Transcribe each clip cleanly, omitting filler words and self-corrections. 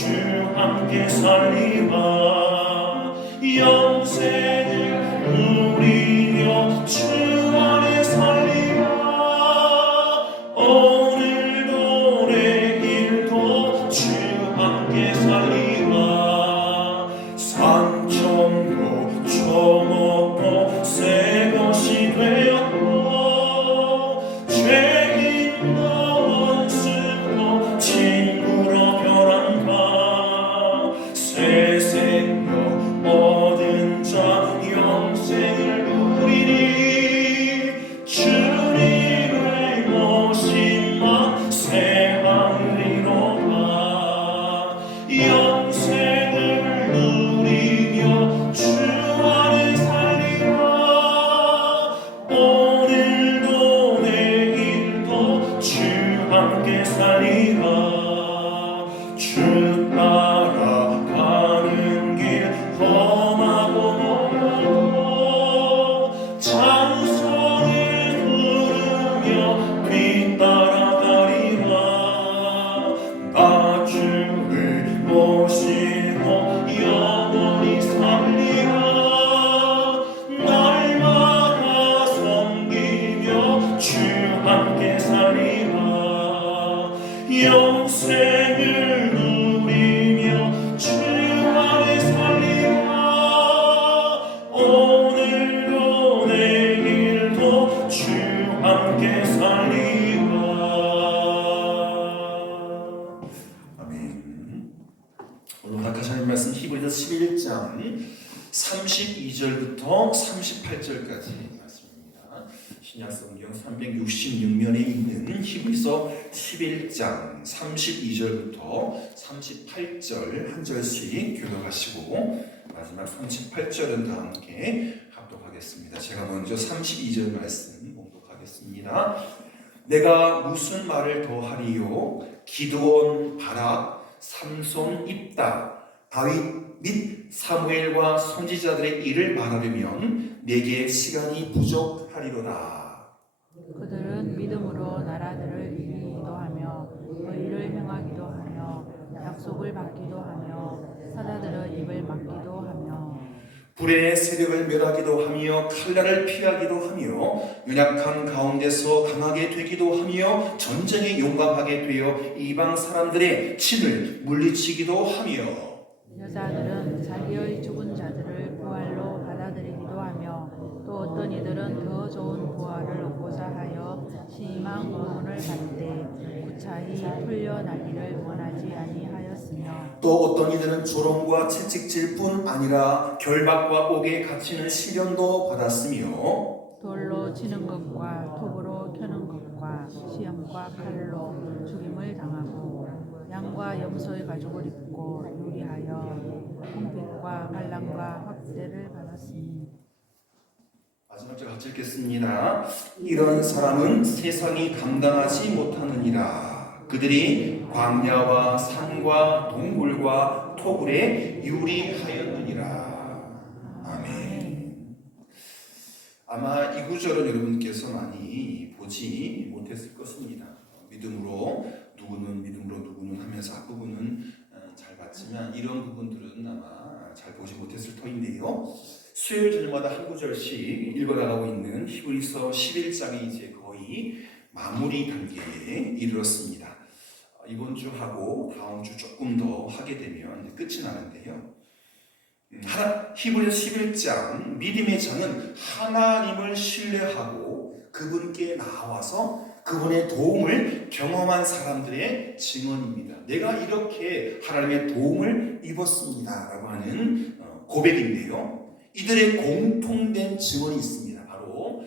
주 함께 살리라. 영생을 누리며 주 안에 살리라. 오늘도 내일도 주 함께 살리라. 산천도 초목도 새 것이 되었고 죄인 원수도 친구로 변한다. 새 생명 얻은 자 영생을 누리니 주님의 모심만 새 하늘이로다. 영생을 누리며 주 안에 살리라. 오늘도 내일도 주 함께 살리라. 주 따라가는 길 험하고 어려워 찬송을 부르며 뒤따라가리라. 나 주를 모시고 영원히 살리라. 날마다 섬기며 주 함께 살리라. 영생을 누리며 주 안에 살리라. 오늘도 내일도 주 함께 살리라. 아멘. 오늘 허락하신 하나님 말씀 히브리서 11장 32절부터 38절까지 신약성경 366면에 있는 히브리서 11장 32절부터 38절 한 절씩 교독하시고 마지막 38절은 다 함께 합독하겠습니다. 제가 먼저 32절 말씀 봉독하겠습니다. 내가 무슨 말을 더하리요? 기드온, 바락, 삼손, 입다, 다윗 및 사무엘과 선지자들의 일을 말하려면 내게 시간이 부족하리로다. 그들은 믿음으로 나라들을 이기기도 하며 의를 행하기도 하며 약속을 받기도 하며 사자들의 입을 막기도 하며 불의 세력을 멸하기도 하며 칼날을 피하기도 하며 연약한 가운데서 강하게 되기도 하며 전쟁에 용감하게 되어 이방 사람들의 침을 물리치기도 하며 여자들은 자기의 죽은 자들을 부활로 받아들이기도 하며 또 어떤 이들은 더 좋은 부활을 얻고자 하여 심한 고문을 받되 구차히 풀려나기를 원하지 아니하였으며 또 어떤 이들은 조롱과 채찍질뿐 아니라 결박과 옥에 갇히는 시련도 받았으며 돌로 치는 것과 톱으로 켜는 것과 시험과 칼로 죽임을 당하고 양과 염소의 가죽을 입고 유리하여 궁핍과 반란과 학대를 받았으니 마지막 절 같이 읽겠습니다. 이런 사람은 세상이 감당하지 못하느니라. 그들이 광야와 산과 동굴과 토굴에 유리하였느니라. 아멘. 아마 이 구절은 여러분께서 많이 보지 못했을 것입니다. 믿음으로 누구는 하면서 앞부분은 잘 봤지만 이런 부분들은 아마 잘 보지 못했을 터인데요. 수요일 저녁마다 한 구절씩 읽어나가고 있는 히브리서 11장이 이제 거의 마무리 단계에 이르렀습니다. 이번 주 하고 다음 주 조금 더 하게 되면 이제 끝이 나는데요. 히브리서 11장 믿음의 장은 하나님을 신뢰하고 그분께 나와서 그분의 도움을 경험한 사람들의 증언입니다. 내가 이렇게 하나님의 도움을 입었습니다 라고 하는 고백인데요. 이들의 공통된 증언이 있습니다. 바로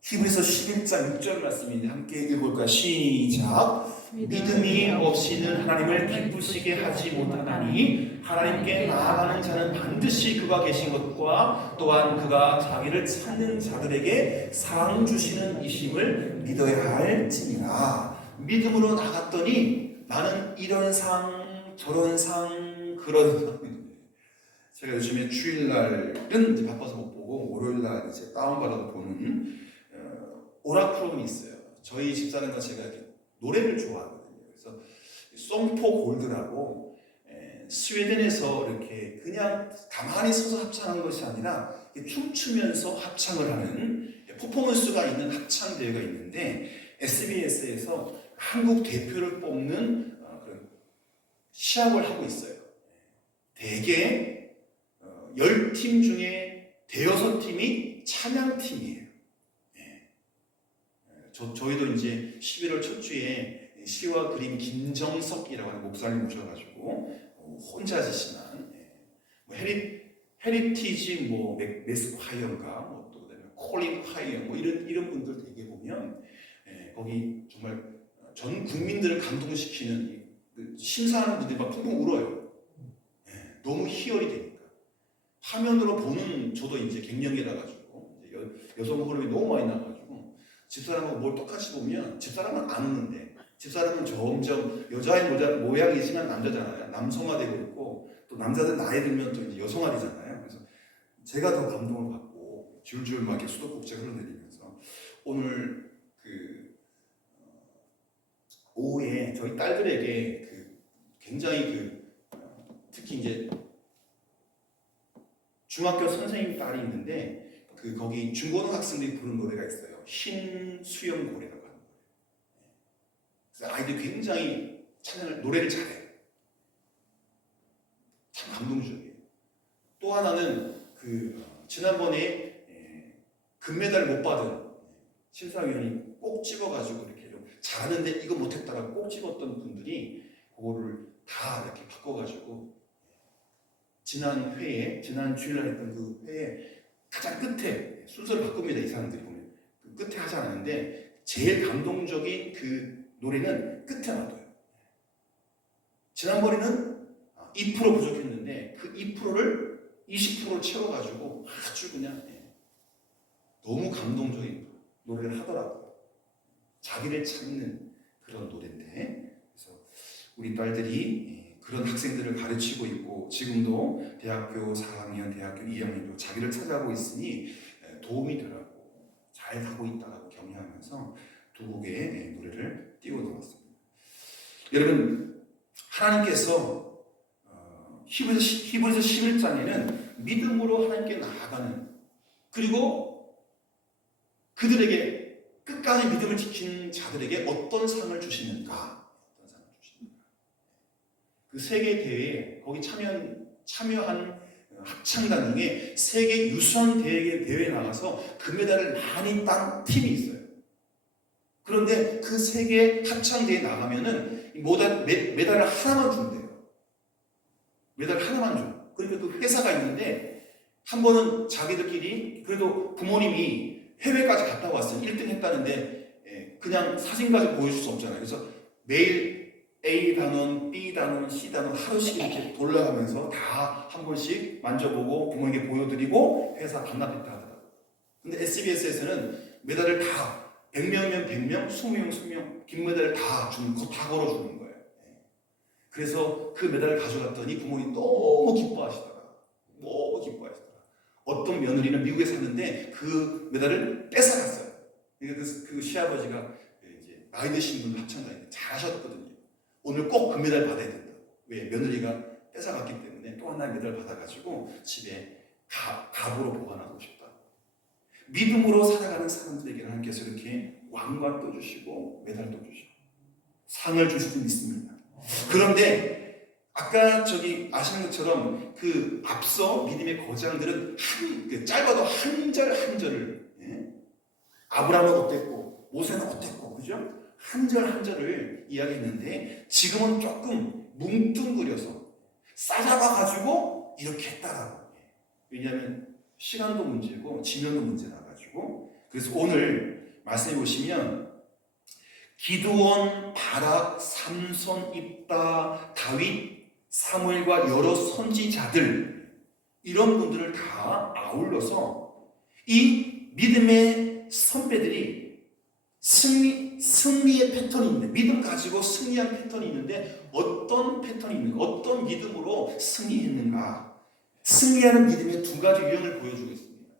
히브리서 11장 6절 말씀인데 함께 읽어볼까요? 시작. 믿음이 없이는 하나님을 기쁘시게 하지 못하나니 하나님께 나아가는 자는 반드시 그가 계신 것과 또한 그가 자기를 찾는 자들에게 상 주시는 이심을 믿어야 할지니라. 믿음으로 나갔더니 나는 이런 상 저런 상 그런 상. 제가 요즘에 주일날은 이제 바빠서 못 보고 월요일날 이제 다운받아서 보는 오라프롬이 있어요. 저희 집사람과 제가 이렇게 노래를 좋아하거든요. 그래서 송포 골드라고 스웨덴에서 이렇게 그냥 가만히 서서 합창하는 것이 아니라 춤추면서 합창을 하는 퍼포먼스가 있는 합창 대회가 있는데 SBS에서 한국 대표를 뽑는 그런 시합을 하고 있어요. 대개 10팀 중에 대여섯 팀이 찬양팀이에요. 저희도 이제 11월 첫 주에 시와 그림 김정석이라고 하는 목사님 모셔가지고 혼자 하시는 헤리티지 메스 콰이어인가 또 그다음에 콜린 콰이어 이런 분들 되게 보면 거기 정말 전 국민들을 감동시키는 심사하는 분들이 막 펑펑 울어요. 너무 희열이 되니까 화면으로 보는 저도 이제 갱년기라 가지고 여성 호르몬이 너무 많이 나가지고 집사람하고 뭘 똑같이 보면 집사람은 안 우는데 집사람은 점점 여자의 모양이지만 남자잖아요. 남성화되고 있고 또 남자들 나이 들면 또 이제 여성화되잖아요. 그래서 제가 더 감동을 받고 줄줄 막 이렇게 수도꼭지가 흘러내리면서 오늘 오후에 저희 딸들에게 굉장히 특히 이제 중학교 선생님 딸이 있는데 거기 중고등학생들이 부르는 노래가 있어요. 흰 수염 고래라고 하는 거예요. 그래서 아이들이 굉장히 노래를 잘해요. 참 감동적이에요. 또 하나는 지난번에 금메달 못 받은 심사위원이 꼭 집어가지고 이렇게 좀 잘하는데 이거 못했다라고 꼭 집었던 분들이 그거를 다 이렇게 바꿔가지고 지난 주일날 했던 그 회에 가장 끝에 순서를 바꿉니다. 이 사람들이 보면 끝에 하지 않았는데 제일 감동적인 그 노래는 끝에 놔둬요. 지난번에는 2% 부족했는데 그 2%를 20% 채워가지고 아주 그냥 너무 감동적인 노래를 하더라고요. 자기를 찾는 그런 노래인데 그래서 우리 딸들이 그런 학생들을 가르치고 있고 지금도 대학교 4학년, 대학교 2학년도 자기를 찾아가고 있으니 도움이 되라고 잘 가고 있다고 격려하면서 두 곡의 노래를 띄워 놓았습니다. 여러분 하나님께서 히브리서 11장에는 믿음으로 하나님께 나아가는 그리고 그들에게 끝까지 믿음을 지키는 자들에게 어떤 상을 주시는가? 그 세계 대회에 거기 참여한 합창단 중에 세계 유수한 대회에 나가서 금메달을 많이 딴 팀이 있어요. 그런데 그 세계 합창 대회에 나가면은 메달을 하나만 준대요. 메달 하나만 줘. 그러니까 그 회사가 있는데 한 번은 자기들끼리 그래도 부모님이 해외까지 갔다 왔어요. 1등 했다는데 그냥 사진 가지고 보여줄 수 없잖아요. 그래서 매일 A 단원, B 단원, C 단원 하루씩 이렇게 돌아가면서 다 한 번씩 만져보고 부모님께 보여드리고 회사 반납했다 하더라고요. 근데 SBS에서는 메달을 다 100명이면 100명, 20명, 20명金메달을 다 걸어주는 거예요. 그래서 그 메달을 가져갔더니 부모님 너무 기뻐하시더라. 너무 기뻐하시더라. 어떤 며느리는 미국에 샀는데 그 메달을 뺏어갔어요. 그러니까 그 시아버지가 이제 나이 드신 분 합창단인데 잘하셨거든요. 오늘 꼭 금메달 받아야 된다. 왜? 며느리가 뺏어갔기 때문에 또 하나의 메달 받아가지고 집에 갑으로 보관하고 싶다. 믿음으로 살아가는 사람들에게 하나님께서 이렇게 왕관도 주시고 메달도 주시고 상을 주실 수 있습니다. 그런데 아까 아시는 것처럼 그 앞서 믿음의 거장들은 짧아도 한 절 한 절을 아브라함은 어땠고 모세는 어땠고 그죠? 한 절 한 절을 이야기했는데 지금은 조금 뭉뚱그려서 싸잡아가지고 이렇게 했다라고. 왜냐하면 시간도 문제고 지면도 문제라가지고 그래서 오늘 말씀해 보시면 기드온, 바락, 삼손, 입다, 다윗, 사무엘과 여러 선지자들 이런 분들을 다 아울러서 이 믿음의 선배들이 승리의 패턴이 있는데 믿음 가지고 승리한 패턴이 있는데 어떤 패턴이 있는가? 어떤 믿음으로 승리했는가? 승리하는 믿음의 두 가지 유형을 보여주고 있습니다.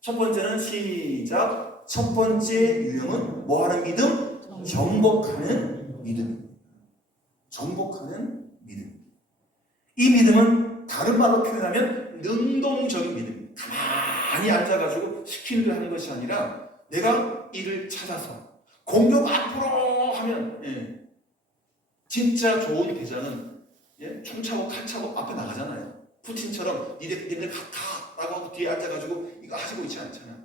첫 번째는 시작. 첫 번째 유형은 뭐하는 믿음? 정복하는 믿음. 정복하는 믿음. 이 믿음은 다른 말로 표현하면 능동적인 믿음. 가만히 앉아가지고 시키는 대로 하는 것이 아니라 내가 이를 찾아서 공격 앞으로 하면 진짜 좋은 대장은 총 차고 칼 차고 앞에 나가잖아요. 푸틴처럼 니들 가라고 하고 뒤에 앉아가지고 이거 하시고 있지 않잖아.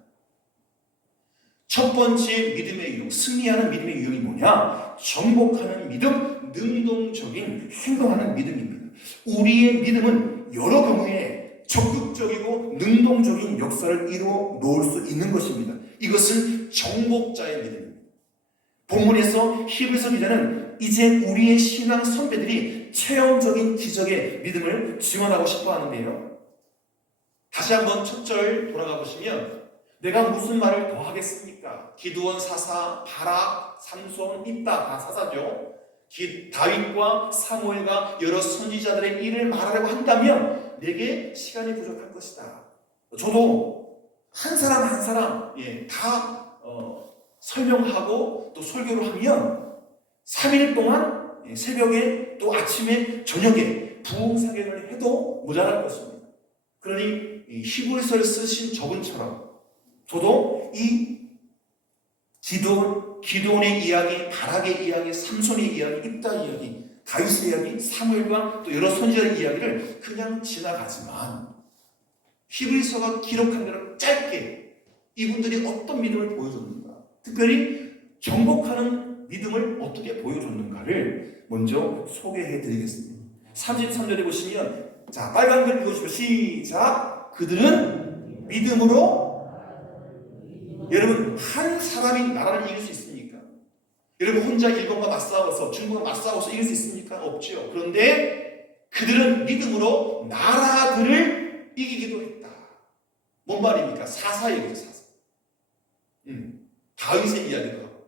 첫 번째 믿음의 유형, 승리하는 믿음의 유형이 뭐냐? 정복하는 믿음, 능동적인 행동하는 믿음입니다. 우리의 믿음은 여러 경우에 적극적이고 능동적인 역사를 이루어 놓을 수 있는 것입니다. 이것은 정복자의 믿음입니다. 본문에서 히브리서 기자는 이제 우리의 신앙 선배들이 체험적인 기적의 믿음을 지원하고 싶어 하는데요. 다시 한번 첫 절 돌아가 보시면 내가 무슨 말을 더 하겠습니까? 기드온 사사, 바락, 삼손, 입다 다 사사죠. 다윗과 사무엘과 여러 선지자들의 일을 말하려고 한다면 내게 시간이 부족할 것이다. 저도 한 사람 한 사람 다 설명하고 또 설교를 하면 3일 동안 새벽에 또 아침에 저녁에 부흥사경을 해도 모자랄 것입니다. 그러니 히브리서를 쓰신 저분처럼 저도 이 기드온의 이야기, 바락의 이야기, 삼손의 이야기, 입다 이야기, 다윗의 이야기, 사무엘과 또 여러 선지자의 이야기를 그냥 지나가지만 히브리서가 기록한 대로 짧게 이분들이 어떤 믿음을 보여줬는가, 특별히 정복하는 믿음을 어떻게 보여줬는가를 먼저 소개해 드리겠습니다. 33절에 보시면 자, 빨간 글 읽어주시고 시작. 그들은 믿음으로 여러분 한 사람이 나라를 이길 수 있습니까? 여러분 혼자 일본과 맞싸워서 중국과 맞싸워서 이길 수 있습니까? 없죠. 그런데 그들은 믿음으로 나라들을 이기기도 했다. 뭔 말입니까? 사사 얘기죠. 사사. 다윗의 이야기도 하고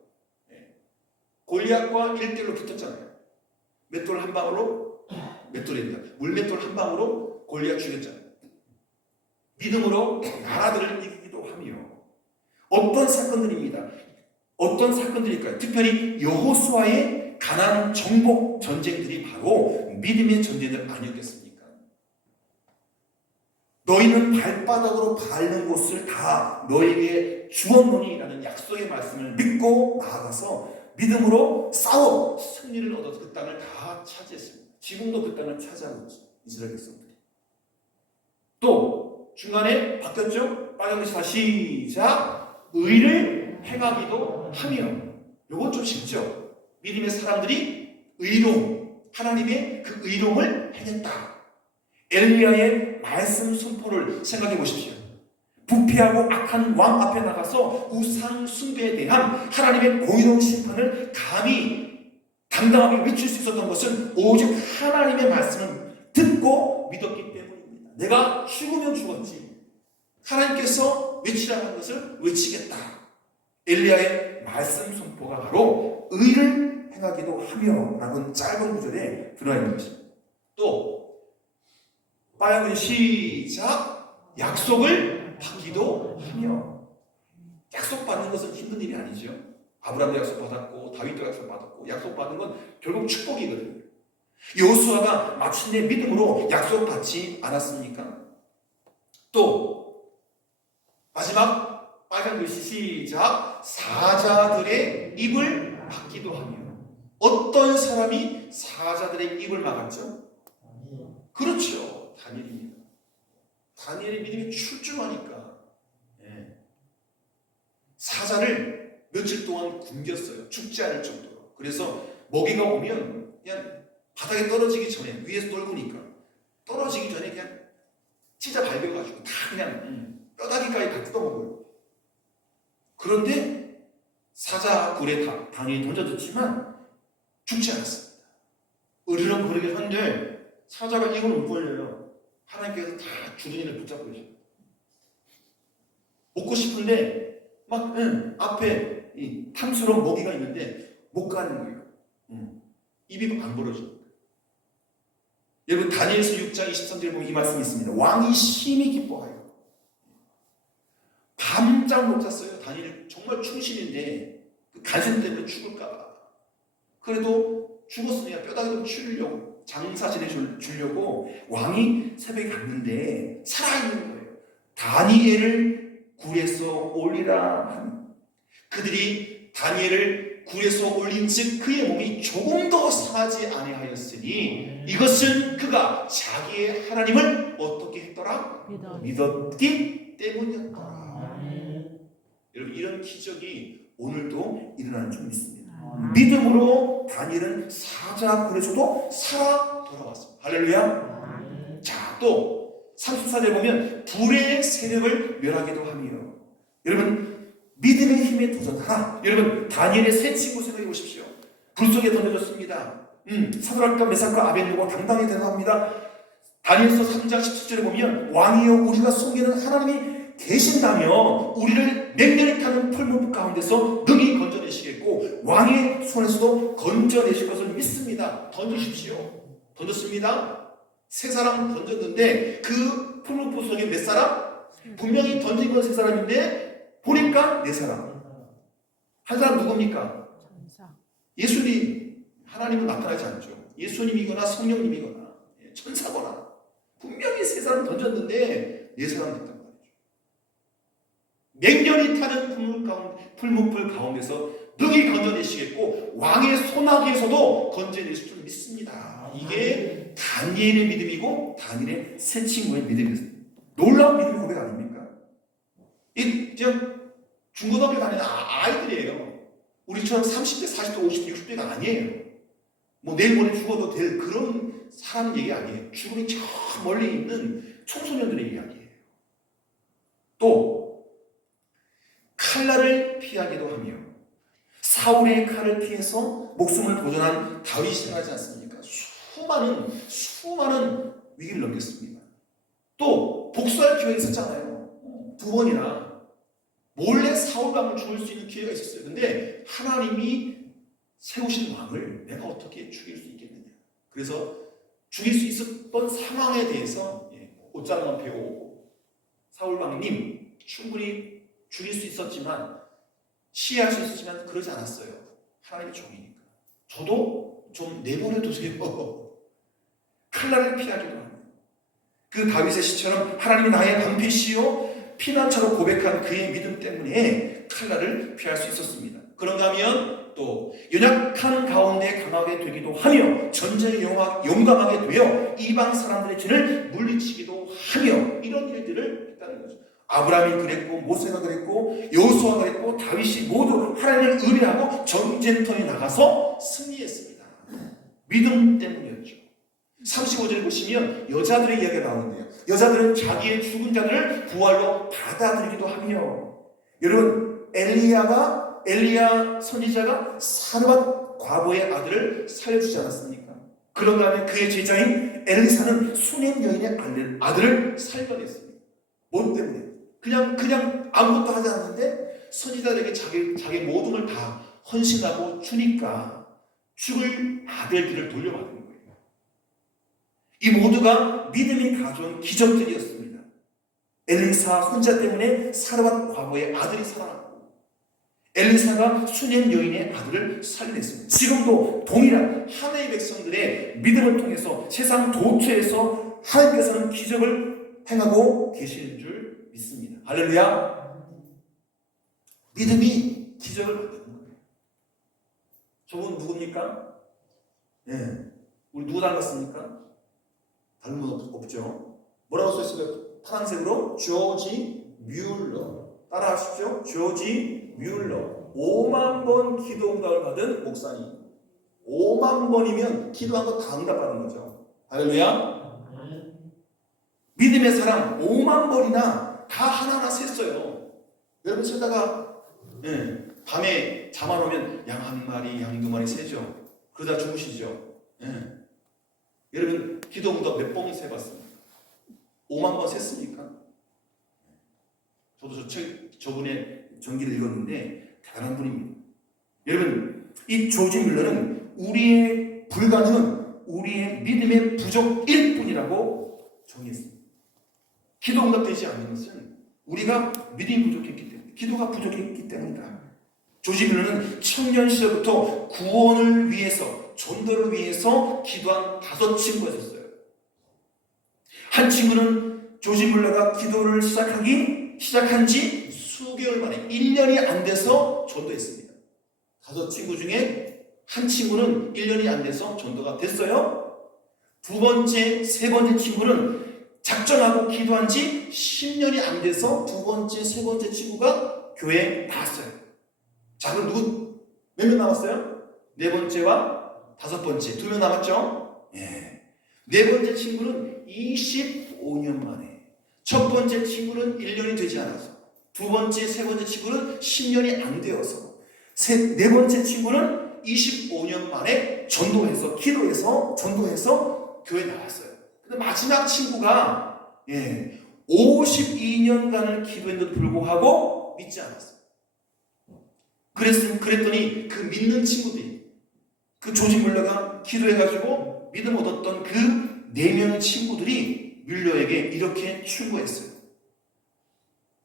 골리앗과 1대1로 붙었잖아요. 맷돌 한 방으로 맷돌입니다. 물맷돌 한 방으로 골리앗 죽였잖아요. 믿음으로 나라들을 이기기도 하며 어떤 사건들입니다. 어떤 사건들일까요? 특별히 여호수아의 가나안 정복 전쟁들이 바로 믿음의 전쟁들 아니었겠습니까? 너희는 발바닥으로 밟는 곳을 다 너에게 주었노니라는 약속의 말씀을 믿고 나아가서 믿음으로 싸워 승리를 얻어서 그 땅을 다 차지했습니다. 지금도 그 땅을 차지하고 있습니다. 이스라엘 백성들이. 또 중간에 바뀌었죠? 빨간 글씨 다시 시작. 의를 행하기도 하며. 요건 좀 쉽죠? 믿음의 사람들이 의로움, 하나님의 그 의로움을 행했다. 엘리야의 말씀 선포를 생각해 보십시오. 부패하고 악한 왕 앞에 나가서 우상 숭배에 대한 하나님의 공의로운 심판을 감히 당당하게 외칠 수 있었던 것은 오직 하나님의 말씀을 듣고 믿었기 때문입니다. 내가 죽으면 죽었지 하나님께서 외치라는 하는 것을 외치겠다. 엘리야의 말씀 선포가 바로 의를 행하기도 하며 라는 짧은 구절에 들어있는 것입니다. 또 빨간 글씨 시작. 약속을 받기도 하며. 약속 받는 것은 힘든 일이 아니죠. 아브라함도 약속 받았고 다윗도 약속 받았고 약속 받는 건 결국 축복이거든요. 여호수아가 마침내 믿음으로 약속 받지 않았습니까? 또 마지막 빨간 글씨 시작. 사자들의 입을 막기도 하며. 어떤 사람이 사자들의 입을 막았죠? 그렇죠. 다니엘입니다. 다니엘의 믿음이 출중하니까 사자를 며칠 동안 굶겼어요. 죽지 않을 정도로. 그래서 먹이가 오면 그냥 바닥에 떨어지기 전에 위에서 떨구니까 떨어지기 전에 그냥 찢어 밟아가지고 다 그냥 뼈다귀까지 다 뜯어먹어요. 그런데 사자 굴에 다니엘이 던져졌지만 죽지 않았습니다. 으르렁 거리긴 한데 사자가 입을 못 벌려요. 하나님께서 다 주둥이를 붙잡고 계셔요. 먹고 싶은데 막 앞에 이 탐스러운 먹이가 있는데 못 가는 거예요. 입이 안 벌어져요. 여러분 다니엘서 6장 23절에 보면 이 말씀이 있습니다. 왕이 심히 기뻐하여 밤잠 못 잤어요. 다니엘 정말 충신인데 그 간신 때문에 죽을까 봐. 그래도 죽었으니까 뼈다귀로 치우려고 장사진해 주려고 왕이 새벽에 갔는데 살아있는 거예요. 다니엘을 굴에서 올리라 하니 그들이 다니엘을 굴에서 올린즉 그의 몸이 조금 더 상하지 아니하였으니 이것은 그가 자기의 하나님을 어떻게 했더라? 믿었기 때문이었더라. 여러분, 이런 기적이 오늘도 일어나는 줄 믿습니다. 믿음으로 다니엘은 사자굴에서도 살아 돌아왔습니다. 할렐루야. 자, 또 34절 보면 불의 세력을 멸하기도 하며, 여러분 믿음의 힘에 도전하라. 여러분, 다니엘의 세 친구 생각해 보십시오. 불 속에 던져졌습니다. 사드락과 메삭과 아벳느고가 당당히 대답합니다. 다니엘서 3장 17절에 보면 왕이여 우리가 섬기는 하나님이 계신다며 우리를 맹렬히 타는 풀무불 가운데서 능히 건져내시겠고 왕의 손에서도 건져내실 것을 믿습니다. 던지십시오. 던졌습니다. 세 사람 던졌는데 그 풀무불 속에 몇 사람? 분명히 던진 건 세 사람인데 보니까 네 사람. 한 사람 누굽니까? 예수님. 하나님은 나타나지 않죠. 예수님이거나 성령님이거나 천사거나. 분명히 세 사람 던졌는데 네 사람 됐단 말이죠. 맹렬히 타는 풀무불 가운데서 능히 건져내시겠고 왕의 소나기에서도 건져내실 줄 믿습니다. 이게 다니엘의 믿음이고 다니엘의 세 친구의 믿음이었습니다. 놀라운 믿음의 고백 아닙니까? 이 중고등학교 다니는 아이들이에요. 우리처럼 30대, 40대, 50대, 60대가 아니에요. 뭐 내일 모레 죽어도 될 그런 사람 얘기 아니에요. 죽음이 저 멀리 있는 청소년들의 이야기예요. 또 칼날을 피하기도 하며 사울의 칼을 피해서 목숨을 보존한 다윗이 하지 않습니까? 수많은 위기를 넘겼습니다. 또 복수할 기회가 있었잖아요. 2번이나 몰래 사울왕을 죽일 수 있는 기회가 있었어요. 근데 하나님이 세우신 왕을 내가 어떻게 죽일 수 있겠느냐. 그래서 죽일 수 있었던 상황에 대해서 옷장만 배우고 사울왕님 충분히 죽일 수 있었지만 시해할 수 있었지만 그러지 않았어요. 하나님의 종이니까. 저도 좀 내버려 두세요. 칼날을 피하기도 합니다. 그 다윗의 시처럼 하나님이 나의 방패시요 피난처로 고백한 그의 믿음 때문에 칼날을 피할 수 있었습니다. 그런가 하면 또 연약한 가운데 강하게 되기도 하며 전쟁에 용감하게 되어 이방 사람들의 죄를 물리치기도 하며 이런 일들을 했다는 거죠. 아브라함이 그랬고 모세가 그랬고 여호수아가 그랬고 다윗이 모두 하나님을 의뢰하고 전쟁터에 나가서 승리했습니다. 믿음 때문이었죠. 35절에 보시면 여자들의 이야기가 나오는데요. 여자들은 자기의 죽은 자들을 부활로 받아들이기도 하며, 여러분 엘리야 선지자가 사르밧 과부의 아들을 살려주지 않았습니까? 그런가 하면 그의 제자인 엘리사는 수넴 여인의 아들을 살려냈습니다. 뭐 때문에? 그냥 아무것도 하지 않는데 선지자들에게 자기 모든 걸 다 헌신하고 주니까 죽을 아들들을 돌려받은 거예요. 이 모두가 믿음이 가져온 기적들이었습니다. 엘리사 혼자 때문에 사르밧 과부의 아들이 살아났고 엘리사가 수넴 여인의 아들을 살려냈습니다. 지금도 동일한 하나님의 백성들의 믿음을 통해서 세상 도처에서 하나님께서는 기적을 행하고 계시는 줄 믿습니다. 할렐루야. 믿음이 기적을 만드는 거예요. 저분 누굽니까? 우리 누구 닮았습니까? 닮은 없죠. 뭐라고 써있어요? 파란색으로 조지 뮬러. 따라하십시오. 조지 뮬러. 5만 번 기도 응답을 받은 목사님. 5만 번이면 기도한 거 다 응답받은 거죠. 할렐루야. 믿음의 사람 5만 번이나 다 하나하나 셌어요. 여러분 세다가 밤에 잠 안 오면 양 1마리, 양 2마리 세죠. 그러다 주무시죠. 여러분 기도 응답 몇 번이 세봤습니까? 5만 번 셌습니까? 저도 저분의 전기를 읽었는데 대단한 분입니다. 여러분 이 조지 뮬러는 우리의 불가능은 우리의 믿음의 부족일 뿐이라고 정의했습니다. 기도 응답되지 않는 것은 우리가 믿음이 부족했기 때문에, 기도가 부족했기 때문이다. 조지 뮬러는 청년 시절부터 구원을 위해서 전도를 위해서 기도한 5친구가 있었어요. 한 친구는 조지 뮬러가 기도를 시작한 지 수개월 만에 1년이 안 돼서 전도했습니다. 5친구 중에 한 친구는 1년이 안 돼서 전도가 됐어요. 두 번째, 세 번째 친구는 작정하고 기도한 지 10년이 안 돼서 두 번째, 세 번째 친구가 교회에 나왔어요. 자, 그럼 몇 명 남았어요? 네 번째와 5번째, 2명 남았죠? 예. 네 번째 친구는 25년 만에, 첫 번째 친구는 1년이 되지 않아서, 두 번째, 세 번째 친구는 10년이 안 되어서, 네 번째 친구는 25년 만에 전도해서 교회에 나왔어요. 근데 마지막 친구가 52년간을 기도했는데도 불구하고 믿지 않았어요. 그랬더니 그 믿는 친구들이, 그 조지 뮬러가 기도해가지고 믿음 얻었던 그 4명의 친구들이 뮬러에게 이렇게 충고했어요.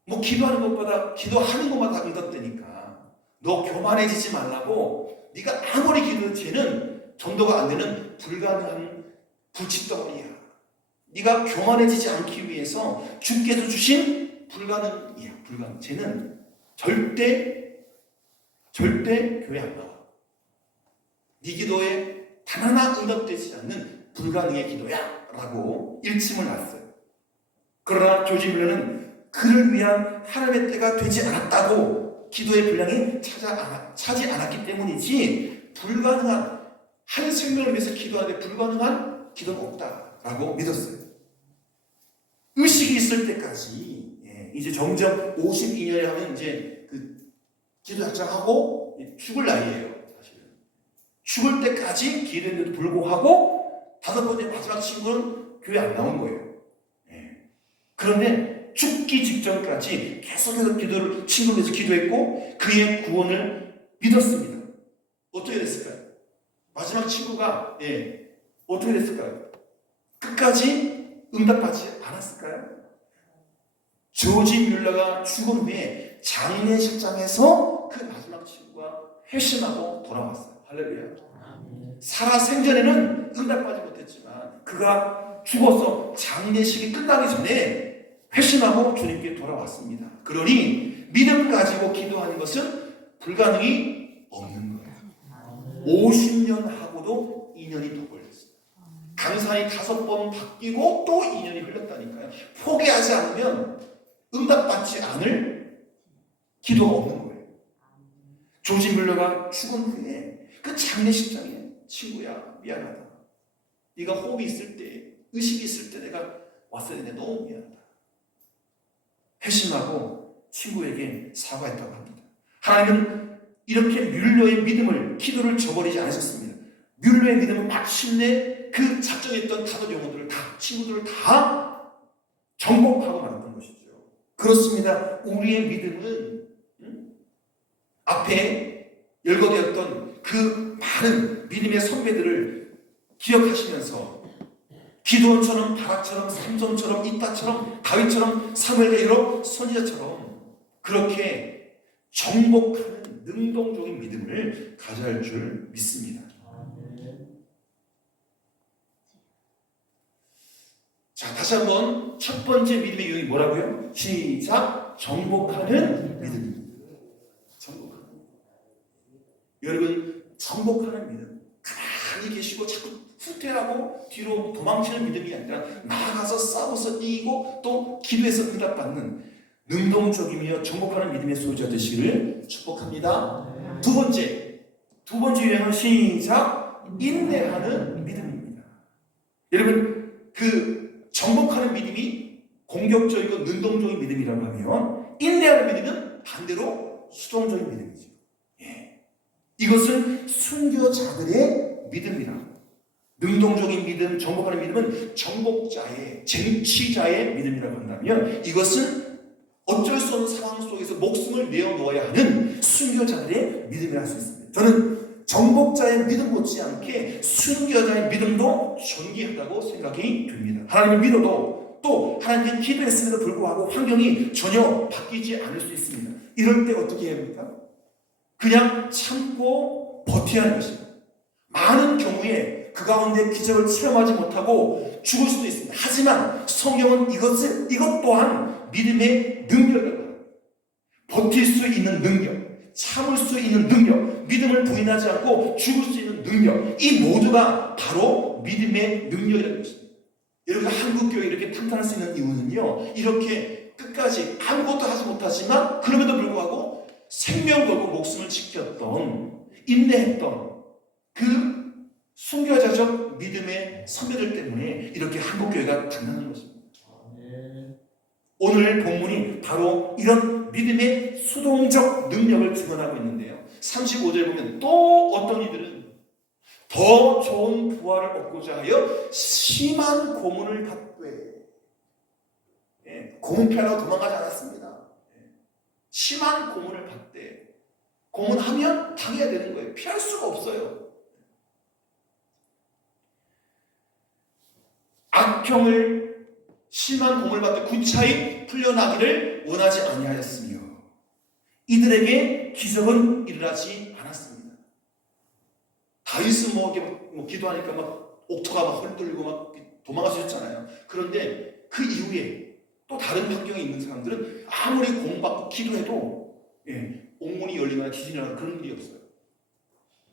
뭐 기도하는 것마다 응답되니까 너 교만해지지 말라고. 네가 아무리 기도해도 쟤는 전도가 안 되는 불가능한 불치덩어리야. 네가 교만해지지 않기 위해서 주께서 주신 불가능이야. 쟤는 절대 교회 안 나와. 네 기도에 단 하나 응답되지 않는 불가능의 기도야 라고 일침을 놨어요. 그러나 조지 뮬러는 그를 위한 하나님의 때가 되지 않았다고, 기도의 분량이 차지 않았기 때문이지 불가능한, 한 생명을 위해서 기도하는데 불가능한 기도는 없다라고 믿었어요. 의식이 있을 때까지, 이제 점점 52년에 하면 이제 그 기도 작정하고 죽을 나이예요. 사실은 죽을 때까지 기도했는데도 불구하고 5번째 마지막 친구는 교회 안 나온 거예요. 그런데 죽기 직전까지 계속해서 친구를 위해서 기도했고 그의 구원을 믿었습니다. 어떻게 됐을까요? 마지막 친구가 어떻게 됐을까요? 끝까지 응답받지 않았을까요? 조지 뮬러가 죽은 후에 장례식장에서 그 마지막 친구가 회심하고 돌아왔어요. 할렐루야. 살아생전에는 응답받지 못했지만 그가 죽어서 장례식이 끝나기 전에 회심하고 주님께 돌아왔습니다. 그러니 믿음 가지고 기도하는 것은 불가능이 없는 거예요. 50년 하고도 2년이 더 걸렸어요. 강산이 5번 바뀌고 또 2년이 흘렀다니까요. 포기하지 않으면 응답받지 않을 기도가 없는 거예요. 조지 뮬러가 죽은 후에 그 장례식장에 친구야 미안하다. 네가 호흡이 있을 때, 의식이 있을 때 내가 왔어야 되는데 너무 미안하다. 회심하고 친구에게 사과했다고 합니다. 하나님은 이렇게 뮬러의 믿음을, 기도를 저버리지 않으셨습니다. 뮬러의 믿음은 마침내 그 작정했던 5 영혼들을 친구들을 다 정복하고 말았던 것이죠. 그렇습니다. 우리의 믿음은 앞에 열거되었던 그 많은 믿음의 선배들을 기억하시면서 기도원처럼, 바락처럼, 삼손처럼, 이따처럼, 다윗처럼, 사무엘의 여러 선지자처럼 그렇게 정복하는 능동적인 믿음을 가져야 할 줄 믿습니다. 자, 다시 한번 첫 번째 믿음의 유형이 뭐라고요? 시작! 정복하는 믿음. 정복하는 믿음. 여러분, 정복하는 믿음. 가만히 계시고 자꾸 후퇴하고 뒤로 도망치는 믿음이 아니라 나아가서 싸워서 이기고 또 기도해서 응답받는 능동적이며 정복하는 믿음의 소유자 되시기를 축복합니다. 두 번째 유형은 시작! 인내하는 믿음입니다. 여러분, 그 정복하는 믿음이 공격적이고 능동적인 믿음이라고 하면 인내하는 믿음은 반대로 수동적인 믿음이죠. 이것은 순교자들의 믿음이라. 능동적인 믿음, 정복하는 믿음은 정복자의, 쟁취자의 믿음이라고 한다면 이것은 어쩔 수 없는 상황 속에서 목숨을 내어놓아야 하는 순교자들의 믿음이라 할 수 있습니다. 저는 정복자의 믿음 못지않게 순교자의 믿음도 존귀하다고 생각이 됩니다. 하나님을 믿어도 또 하나님께 기도했음에도 불구하고 환경이 전혀 바뀌지 않을 수 있습니다. 이럴 때 어떻게 해야 합니까? 그냥 참고 버텨야 하는 것입니다. 많은 경우에 그 가운데 기적을 체험하지 못하고 죽을 수도 있습니다. 하지만 성경은 이것 또한 믿음의 능력이다. 버틸 수 있는 능력, 참을 수 있는 능력, 믿음을 부인하지 않고 죽을 수 있는 능력, 이 모두가 바로 믿음의 능력이라는 것입니다. 여러분, 한국교회 이렇게 탄탄할 수 있는 이유는요, 이렇게 끝까지 아무것도 하지 못하지만 그럼에도 불구하고 생명 걸고 목숨을 지켰던, 인내했던 그 순교자적 믿음의 선배들 때문에 이렇게 한국교회가 탄탄한 것입니다. 오늘 본문이 바로 이런 믿음의 수동적 능력을 증언하고 있는데요, 35절 보면 또 어떤 이들은 더 좋은 부활을 얻고자 하여 심한 고문을 받되, 고문 피하려고 도망가지 않았습니다. 심한 고문을 받되, 고문하면 당해야 되는 거예요. 피할 수가 없어요. 악형을 심한 고문을 받되 구차히 풀려나기를 원하지 아니하였으며 이들에게 기적은 일어나지 않았습니다. 다윗은 뭐 기도하니까 막 옥토가 막 흔들리고 막 도망갈 수 있잖아요. 그런데 그 이후에 또 다른 환경에 있는 사람들은 아무리 공받고 기도해도 옥문이 열리거나 지진이 나거나 그런 일이 없어요.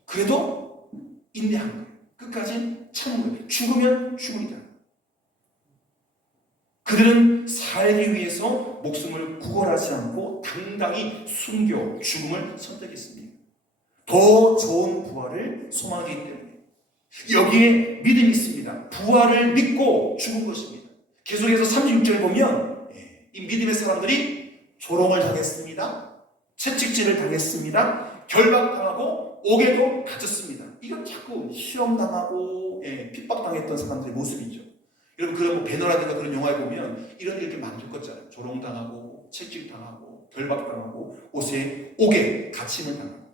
그래도 인내한 거예요. 끝까지 참은 거예요. 죽으면 죽으리라. 그들은 살기 위해서 목숨을 구걸하지 않고 당당히 순교, 죽음을 선택했습니다. 더 좋은 부활을 소망하기 때문에 여기에 믿음이 있습니다. 부활을 믿고 죽은 것입니다. 계속해서 36절 보면 이 믿음의 사람들이 조롱을 당했습니다. 채찍질을 당했습니다. 결박당하고 옥에도 갇혔습니다. 이건 자꾸 실험당하고 핍박당했던 사람들의 모습이죠. 여러분, 그런 배너라든가 그런 영화에 보면 이런 일 이렇게 많이 겪었잖아요. 조롱당하고 채찍당하고 결박당하고 옥에 갇힘을 당하고,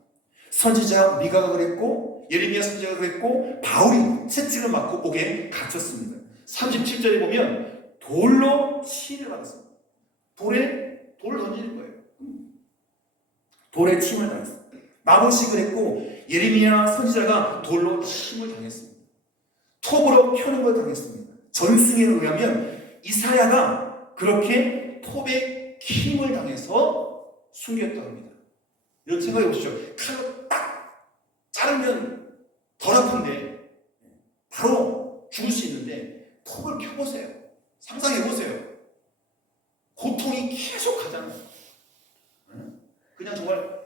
선지자 미가가 그랬고 예레미야 선지자가 그랬고 바울이 채찍을 맞고 옥에 갇혔습니다. 37절에 보면 돌로 치를 받았습니다. 돌을 던지는 거예요. 돌에 침을 당했습니다. 나봇이 그랬고 예레미야 선지자가 돌로 침을 당했습니다. 톱으로 켜는 걸 당했습니다. 전승에 의하면 이사야가 그렇게 톱에 킴을 당해서 숨겼다고 합니다. 이런 생각해 보시죠. 칼로 딱 자르면 덜 아픈데 바로 죽을 수 있는데 톱을 켜보세요. 상상해 보세요. 고통이 계속 가잖아요. 그냥 정말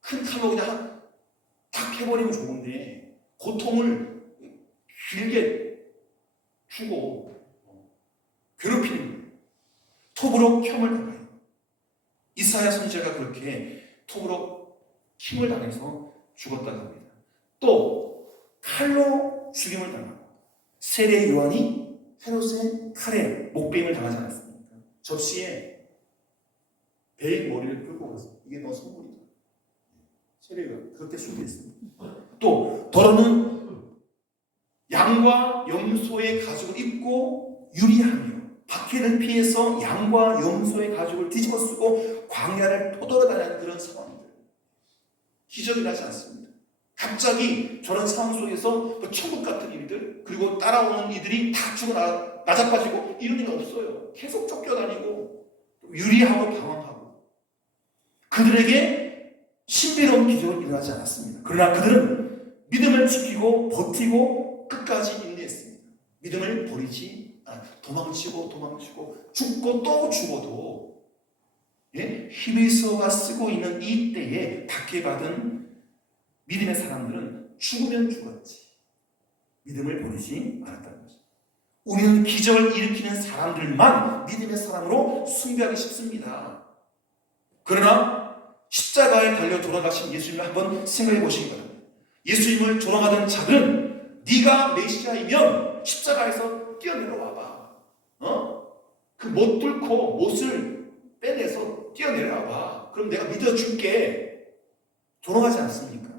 큰 칼로 그냥 딱 해버리면 좋은데 고통을 길게 주고 괴롭히는 거예요. 톱으로 켬을 당해요. 이사야 선지자가 그렇게 톱으로 킴을 당해서 죽었다고 합니다. 또 칼로 죽임을 당하고 세례 요한이 헤롯의 칼에 목베임을 당하지 않았습니까? 접시에 베일 머리를 끌고 가서 이게 너 선물이다. 세례 요한 그렇게 숨겼습니다. 또 더러는 양과 염소의 가죽을 입고 유리하며 박해를 피해서 양과 염소의 가죽을 뒤집어 쓰고 광야를 떠돌아다니는 그런 상황들. 기적이 나지 않습니다. 갑자기 저런 상황 속에서 천국 같은 일들, 그리고 따라오는 이들이 다 죽어 나자빠지고 이런 일은 없어요. 계속 쫓겨다니고 유리하고 방황하고 그들에게 신비로운 기적은 일어나지 않았습니다. 그러나 그들은 믿음을 지키고 버티고 끝까지 인내했습니다. 믿음을 버리지 도망치고 죽고 또 죽어도 히브리서가 쓰고 있는 이 때에 박해받은 믿음의 사람들은 죽으면 죽었지 믿음을 버리지 않았다는 거죠. 우리는 기적을 일으키는 사람들만 믿음의 사람으로 숭배하기 쉽습니다. 그러나 십자가에 달려 돌아가신 예수님을 한번 생각해 보시기 바랍니다. 예수님을 조롱하던 자들은 네가 메시아이면 십자가에서 뛰어내려와봐. 그 못 뚫고 못을 빼내서 뛰어내려와봐. 그럼 내가 믿어줄게. 조롱하지 않습니까?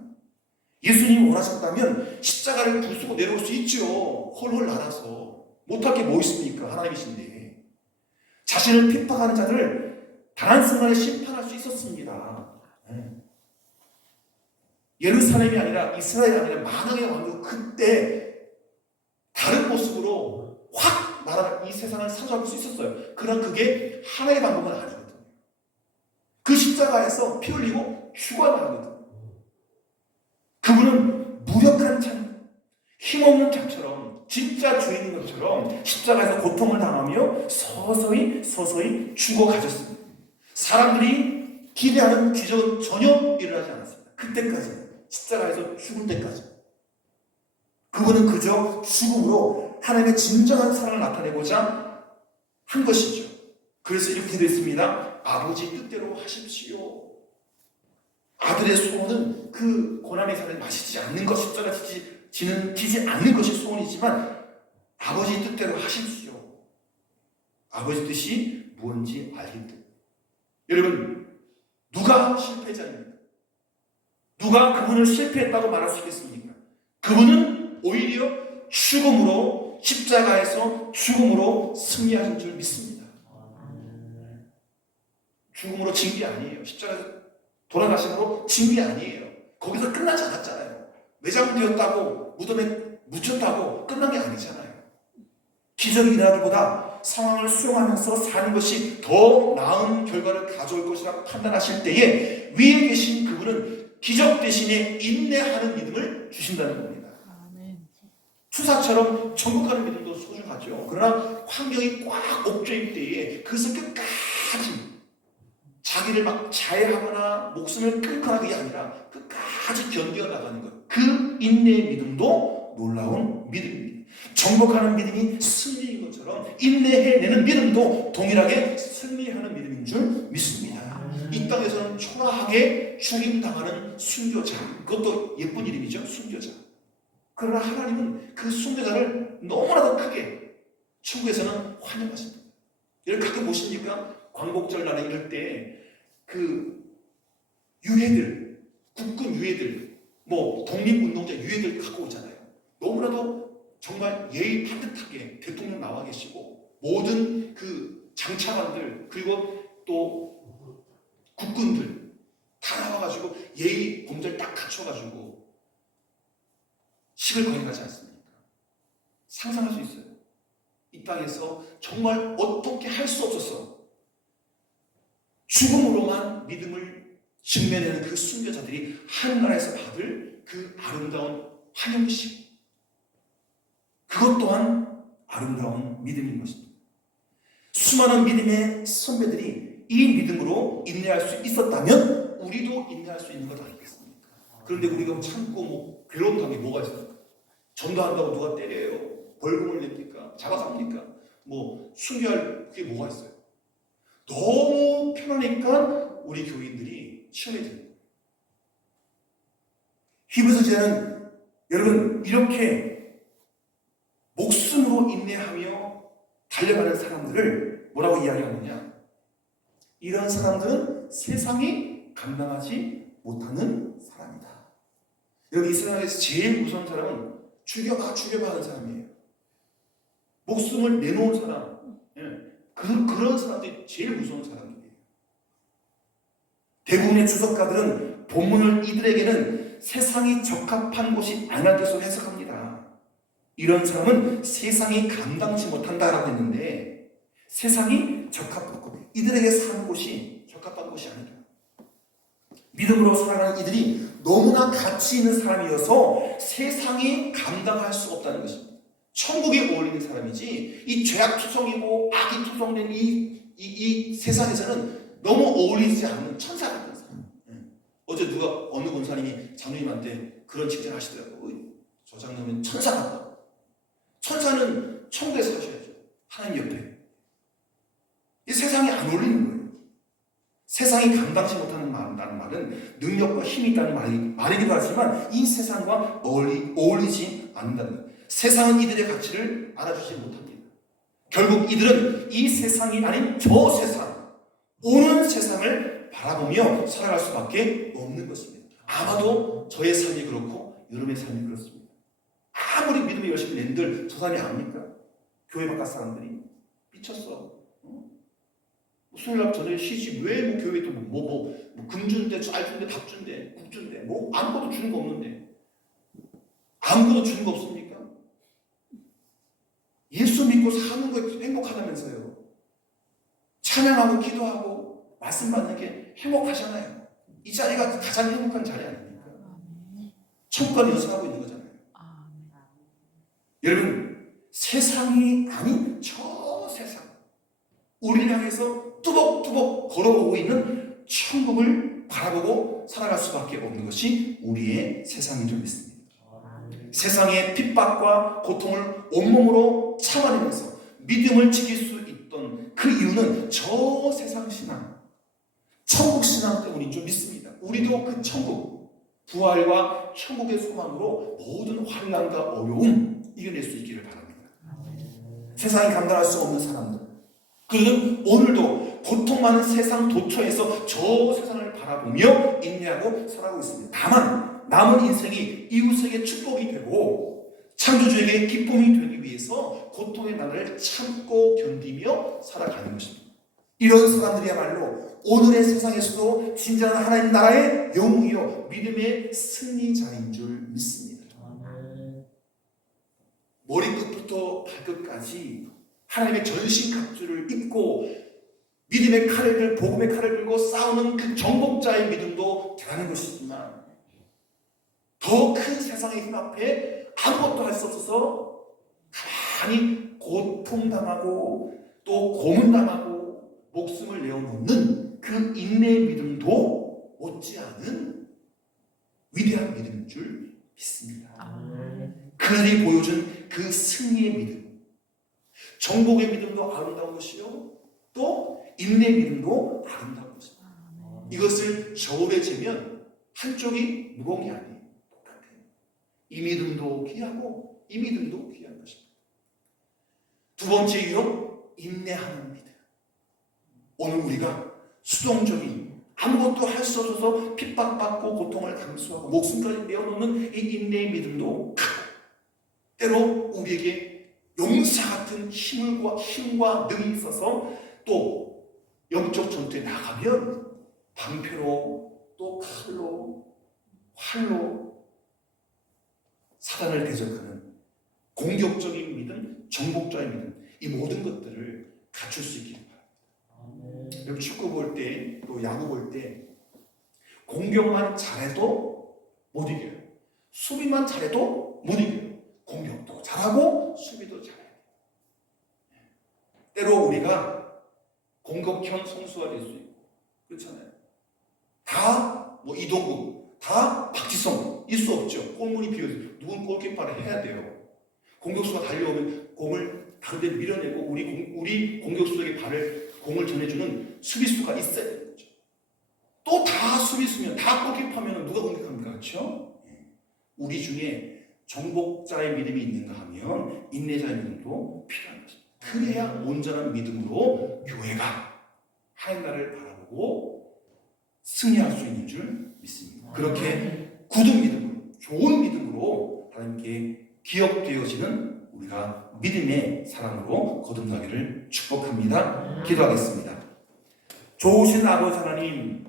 예수님이 원하셨다면 십자가를 부수고 내려올 수 있죠. 홀홀 날아서. 못할 게 뭐 있습니까? 하나님이신데. 자신을 핍박하는 자들을 단한 순간에 심판할 수 있었습니다. 예루살렘이 아니라 이스라엘이 아니라 만왕의 왕국 그때 다른 모습으로 확 나라 이 세상을 사로잡을 수 있었어요. 그러나 그게 하나의 방법은 아니거든요. 그 십자가에서 피 흘리고 죽어나가거든요. 그분은 무력한 참, 힘없는 자처럼 진짜 주인인 것처럼 십자가에서 고통을 당하며 서서히 죽어가셨습니다. 사람들이 기대하는 기적은 전혀 일어나지 않았습니다. 그때까지 십자가에서 죽을 때까지 그분은 그저 죽음으로 하나님의 진정한 사랑을 나타내고자 한 것이죠. 그래서 이렇게 됐습니다. 아버지 뜻대로 하십시오. 아들의 소원은 그 고난의 산을 마시지 않는 것, 십자가 지지 않는 것이 소원이지만 아버지 뜻대로 하십시오. 아버지 뜻이 무엇인지 알기 때문에. 여러분, 누가 실패자입니까? 누가 그분을 실패했다고 말할 수 있겠습니까? 그분은 오히려 죽음으로, 십자가에서 죽음으로 승리하신 줄 믿습니다. 죽음으로 진 게 아니에요. 십자가에서 돌아가심으로 진 게 아니에요. 거기서 끝나지 않았잖아요. 매장되었다고 무덤에 묻혔다고 끝난 게 아니잖아요. 기적이 일어나기보다 상황을 수용하면서 사는 것이 더 나은 결과를 가져올 것이라 판단하실 때에 위에 계신 그분은 기적 대신에 인내하는 믿음을 주신다는 겁니다. 투사처럼 천국 가는 믿음도 소중하죠. 그러나 환경이 꽉 옥죄일 때에 그것을 끝까지 자기를 막 자해하거나 목숨을 끊거나 그게 아니라 끝까지 견뎌 나가는 것. 그 인내의 믿음도 놀라운 믿음입니다. 정복하는 믿음이 승리인 것처럼 인내해내는 믿음도 동일하게 승리하는 믿음인 줄 믿습니다. 이 땅에서는 초라하게 죽임당하는 순교자, 그것도 예쁜 이름이죠. 순교자. 그러나 하나님은 그 순교자를 너무나도 크게 천국에서는 환영하십니다. 여러분 가끔 보십니까? 광복절날에 이럴 때 그 유해들, 국군 유해들, 뭐 독립운동자 유해들 갖고 오잖아요. 너무나도 정말 예의 반듯하게 대통령 나와 계시고 모든 그 장차관들 그리고 또 국군들 다 나와가지고 예의 범절 딱 갖춰가지고 식을 거행하지 않습니까? 상상할 수 있어요. 이 땅에서 정말 어떻게 할 수 없어서 죽음으로만 믿음을 증명하는 그 순교자들이 하늘나라에서 받을 그 아름다운 환영식, 그것 또한 아름다운 믿음인 것입니다. 수많은 믿음의 선배들이 이 믿음으로 인내할 수 있었다면 우리도 인내할 수 있는 것 아니겠습니까? 그런데 우리가 참고 뭐 괴로운 당에 뭐가 있습니까? 전도한다고 누가 때려요? 벌금을 냅니까? 잡아삽니까? 뭐 순교할 그게 뭐가 있어요? 너무 편하니까 우리 교인들이 시험에 듭니다. 히브리서는 여러분 이렇게 목숨으로 인내하며 달려가는 사람들을 뭐라고 이야기하느냐? 이런 사람들은 세상이 감당하지 못하는 사람이다. 여러분 이 세상에서 제일 무서운 사람은 죽여봐 하는 사람이에요. 목숨을 내놓은 사람, 그런 사람들이 제일 무서운 사람이에요. 대부분의 주석가들은 본문을 이들에게는 세상이 적합한 곳이 아니라는 뜻으로 해석합니다. 이런 사람은 세상이 감당치 못한다라고 했는데 세상이 적합한 곳, 이들에게 사는 곳이 적합한 곳이 아니다. 믿음으로 살아가는 이들이 너무나 가치 있는 사람이어서 세상이 감당할 수 없다는 것입니다. 천국에 어울리는 사람이지 이 죄악투성이고 악이 투성된 이 세상에서는 너무 어울리지 않는 천사 같은 사람. 어제 누가 어느 권사님이 장로님한테 그런 칭찬을 하시더라고요. 저 장로님은 천사 같다. 천사는 천국에서 사셔야죠. 하나님 옆에. 이 세상에 안 어울리는 거예요. 세상이 감당치 못하는 말은 능력과 힘이 있다는 말이기도 하지만 이 세상과 어울리지 않는다는 거예요. 세상은 이들의 가치를 알아주지 못합니다. 결국 이들은 이 세상이 아닌 저 세상, 오는 세상을 바라보며 살아갈 수밖에 없는 것입니다. 아마도 저의 삶이 그렇고 여러분의 삶이 그렇습니다. 아무리 믿음의 열심히 낸들 저 사람이 압니까? 교회 바깥 사람들이 미쳤어. 수요일날 저녁에 쉬지 왜 뭐 교회도 금 준대, 쌀 준대, 밥 준대, 국 준대, 뭐 아무것도 주는 거 없는데 아무것도 주는 거 없습니까? 예수 믿고 사는 거 행복하다면서요. 찬양하고 기도하고 말씀 받는 게 행복하잖아요. 이 자리가 가장 행복한 자리 아닙니까? 천국을 연습하고 있는 거잖아요. 여러분, 세상이 아닌 저 세상, 우리를 향해서 뚜벅뚜벅 걸어오고 있는 천국을 바라보고 살아갈 수밖에 없는 것이 우리의 세상인 줄 믿습니다. 세상의 핍박과 고통을 온몸으로 참아내면서 믿음을 지킬 수 있던 그 이유는 저 세상 신앙, 천국 신앙 때문인 줄 믿습니다. 우리도 그 천국, 부활과 천국의 소망으로 모든 환난과 어려움 이겨낼 수 있기를 바랍니다. 세상이 감당할 수 없는 사람들, 그들은 오늘도 고통 많은 세상 도처에서 저 세상을 바라보며 인내하고 살아가고 있습니다. 다만 남은 인생이 이웃에게 축복이 되고 창조주에게 기쁨이 되기 위해서 고통의 날을 참고 견디며 살아가는 것입니다. 이런 사람들이야말로 오늘의 세상에서도 진정한 하나님 나라의 영웅이요 믿음의 승리자인 줄 믿습니다. 머리끝부터 발끝까지 하나님의 전신갑주를 입고 믿음의 칼을 복음의 칼을 들고 싸우는 그 정복자의 믿음도 대단한 것이지만 더 큰 세상의 힘 앞에 아무것도 할 수 없어서 가만히 고통당하고 또 고문당하고 목숨을 내어놓는 그 인내의 믿음도 못지않은 위대한 믿음인 줄 믿습니다. 그들이 보여준 그 승리의 믿음, 정복의 믿음도 아름다운 것이요 또 인내의 믿음도 아름다운 것입니다. 이것을 저울에 재면 한쪽이 무거운 게 아니에요. 똑같아요. 이 믿음도 귀하고 이 믿음도 귀한 것입니다. 두 번째 이유로 인내하는 믿음. 오늘 우리가 수동적인 아무것도 할 수 없어서 핍박받고 고통을 감수하고 목숨까지 내어놓는 이 인내의 믿음도 때로 우리에게 용사 같은 힘과 능이 있어서 또 영적 전투에 나가면 방패로 또 칼로 활로 사단을 대적하는 공격적인 믿음, 정복자의 믿음, 이 모든 것들을 갖출 수 있기를 바랍니다. 여러분 축구 볼 때 또 야구 볼 때 공격만 잘해도 못 이겨요. 수비만 잘해도 못 이겨요. 공격도 잘하고 수비도 잘해요. 때로 우리가 공격형 선수가 될 수 있고 그렇잖아요. 다 뭐 이동국, 다 박지성 일 수 없죠. 골문이 비어있어요. 누군 골키퍼를 해야 돼요. 공격수가 달려오면 공을 다른 데 밀어내고 우리 공격수에게 공을 전해주는 수비수가 있어야 되는 거죠. 또 다 수비수면 다 골키퍼면 누가 공격합니까? 그렇죠? 우리 중에 정복자의 믿음이 있는가 하면 인내자의 믿음도 필요한 것입니다. 그래야 온전한 믿음으로 교회가 하나님 나라를 바라보고 승리할 수 있는 줄 믿습니다. 그렇게 굳은 믿음으로, 좋은 믿음으로 하나님께 기억되어지는 우리가 믿음의 사람으로 거듭나기를 축복합니다. 기도하겠습니다. 좋으신 아버지 하나님,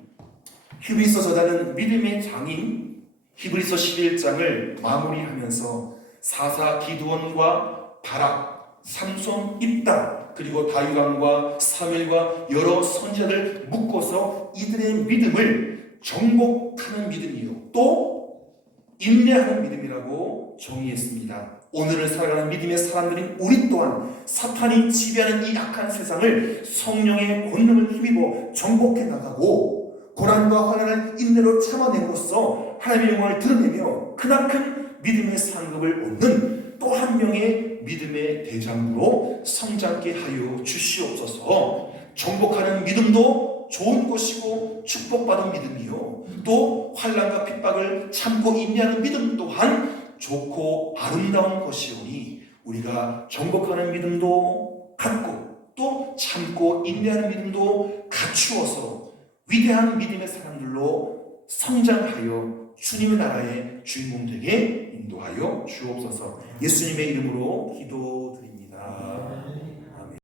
히브리서 저자는 믿음의 장인 히브리서 11장을 마무리하면서 사사 기드온과 바락, 삼손, 입다 그리고 다윗왕과 사무엘과 여러 선지자들 묶어서 이들의 믿음을 정복하는 믿음이요 또 인내하는 믿음이라고 정의했습니다. 오늘을 살아가는 믿음의 사람들인 우리 또한 사탄이 지배하는 이 악한 세상을 성령의 권능을 힘입어 정복해 나가고 고난과 환난을 인내로 참아냄으로써 하나님의 영광을 드러내며 크나큰 믿음의 상급을 얻는 또 한 명의 믿음의 대장부로 성장케 하여 주시옵소서. 정복하는 믿음도 좋은 것이고 축복받은 믿음이요 또 환난과 핍박을 참고 인내하는 믿음 또한 좋고 아름다운 것이오니 우리가 정복하는 믿음도 갖고 또 참고 인내하는 믿음도 갖추어서 위대한 믿음의 사람들로 성장하여 주님의 나라의 주인공 되게 인도하여 주옵소서. 예수님의 이름으로 기도드립니다.